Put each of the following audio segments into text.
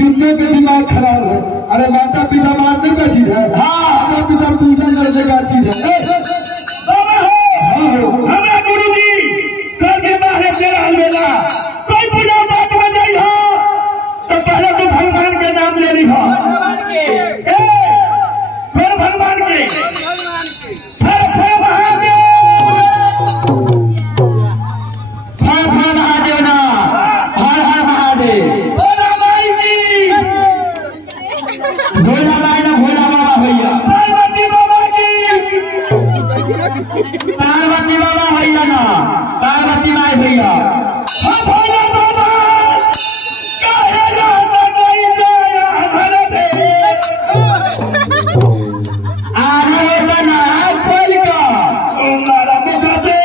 कितने के दिमाग खराब है। अरे माता पिता मारने का चीज है। हाँ माता पिता पूजा करने का चीज है। हमें गुरु जी कल के बाहर तेरा अलवेला कोई पूजा पाठ में नहीं हो तो पहले तो भगवान के नाम ले ली हो। फिर भगवान के फिर महादेव ना हर हर महादेव भोला माई की भोला माई ना भोला बाबा भैया पार्वती बाबा की पार्वती बाबा भैया ना पार्वती माई भैया भोला बाबा कहेगा नहीं जाया घर पे आने बना कोई का तुम्हारा मुझे से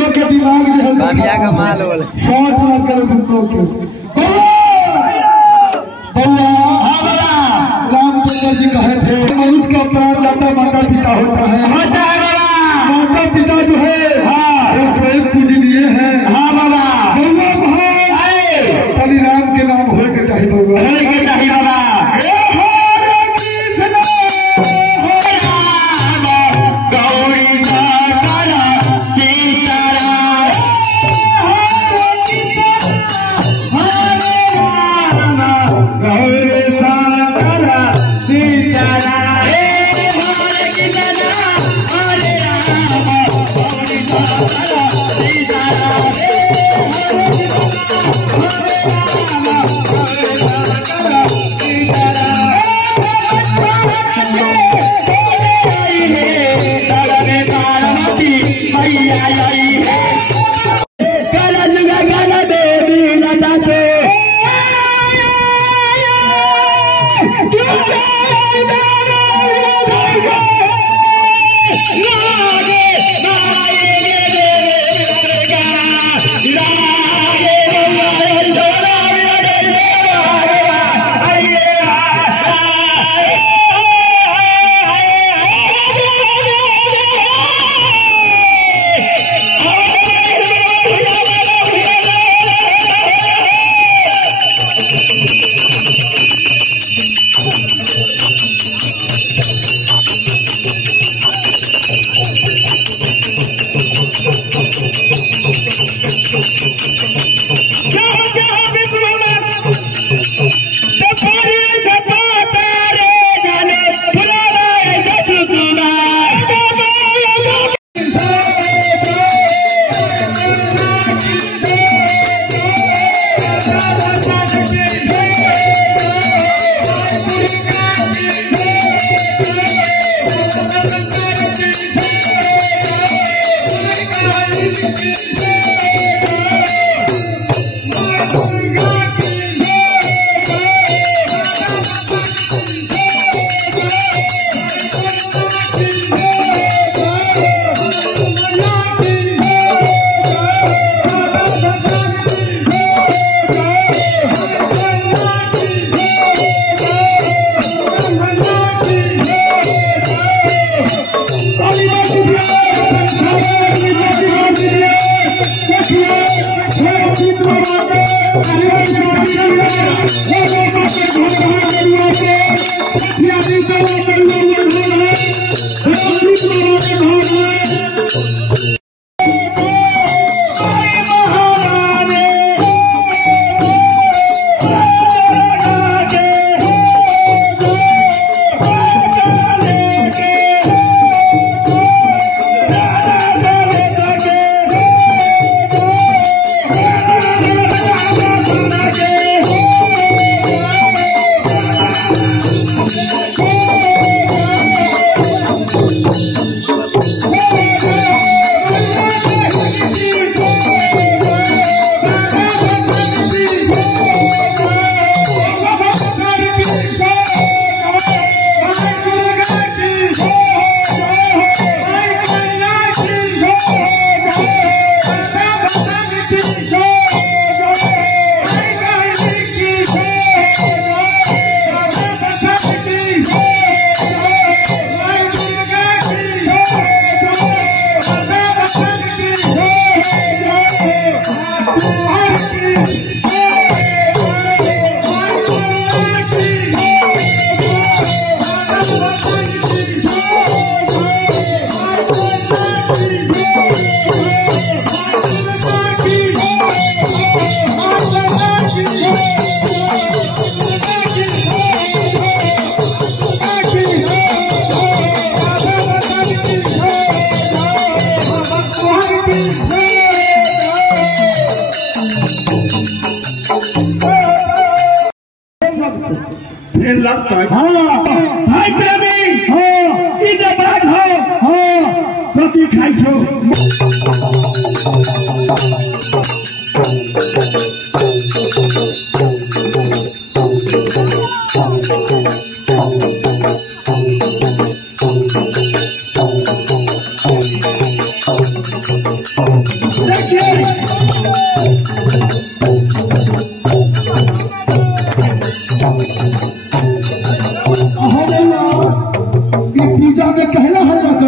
दुनिया का माल बोले रामचंद्र जी कहे थे मनुष्य का प्राण जाता माता पिता होता है। माता पिता जो है वो स्वयं पूजनीय है। हाँ बाबा तभी राम के नाम हो के चाहिए बाबा लगता है भाई प्रेमी इधर बात हो प्रति खाई छो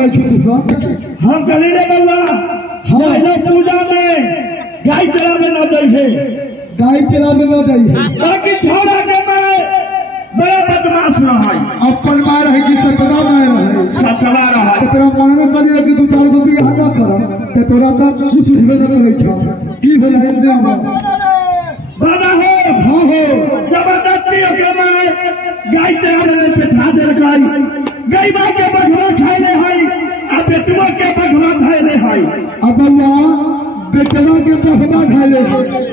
हम करी रे बल्ला हमारे पूजा में गाय चला में न जाइए गाय चला में न जाइए ताकि छोड़ा के मैं बड़ा बदमाश रहा अपन मार है कि सतरा मार है सतरा रहा तेरा मानो करिए कि तू 4 रुपया हटा कर ते तोरा तो कुछ भेबे न करे छ की भेल है दे बाबा हो जबरदस्ती के मैं गाय चला में बैठा दे गाय बा के बखरा खाए ले है बेटवा के बखरा खाए ले है अब अल्लाह बेटवा के बखरा खाए ले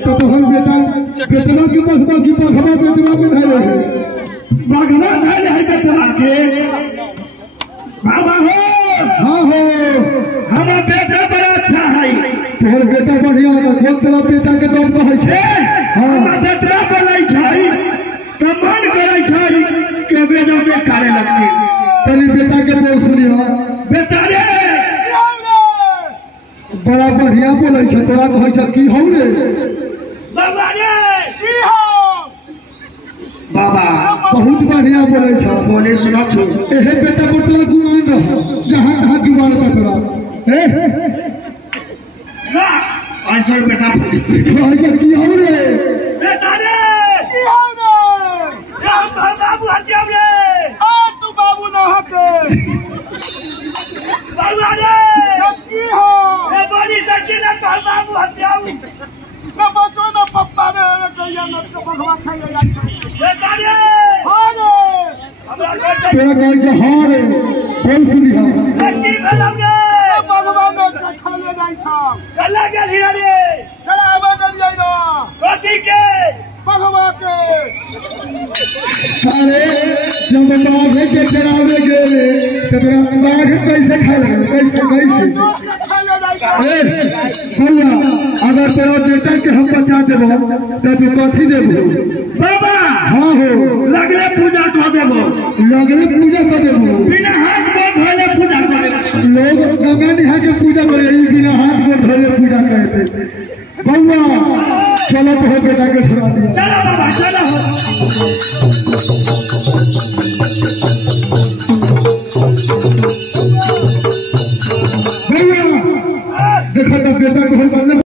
तो तोहर बेटा बेटवा के बखरा की बखरा बेटवा के खाए ले बखरा खाए ले है बेटवा के बाबा हो हमारा बेटा बड़ा अच्छा है तोहर बेटा बढ़िया है कौन तेरा बेटा के नाम कहै छै हमारा बेटवा बोलै छै त मन करै छै के बेटा के करे लगती तनी बेटा के बोल सुनियो बेटा रे बड़ा बढ़िया बोले छ तोरा कहै छ की हौ रे बाबा रे की हो बाबा बहुत बढ़िया बोले छ बोले सुनो छ एहे बेटा बोतला गुमान रह जहां कहां गुमान बतला ना ऐसा बेटा कहै की हौ रे बेटा रे की हौ रे हम तो बाबू हत्या रे आ तू बाबू न हके बाबा रे की हो ए बड़ी सच्ची तो बाबू हत्या न बचो न पप्पा रे कहिया न तो भगवा खाई ले बेटा रे हां रे हमरा बेटा तेरा कहै छै हां रे बोल सुनी हां की भेलौ रे भगवान ने खा ले जाई छ कल्ला गेली रे चला आबा कर जाई न कथि के भगवा के अरे जब बाघ के चरावे गेले तब बाघ कैसे खा ले कैसे खा ले भैया अगर तेरा बेटा के हम बचा देबो तो तू कथी देबो बाबा हाँ हो लगले पूजा कर देबो बिना हाथ गोड़ धोले पूजा करे लोग गंगा नहा के पूजा करे बिना हाथ गोड़ धोले पूजा करते बउआ चलो तो बेटा के छोड़ा दिया चलो बाबा चलो भैया देखो तो बेटा को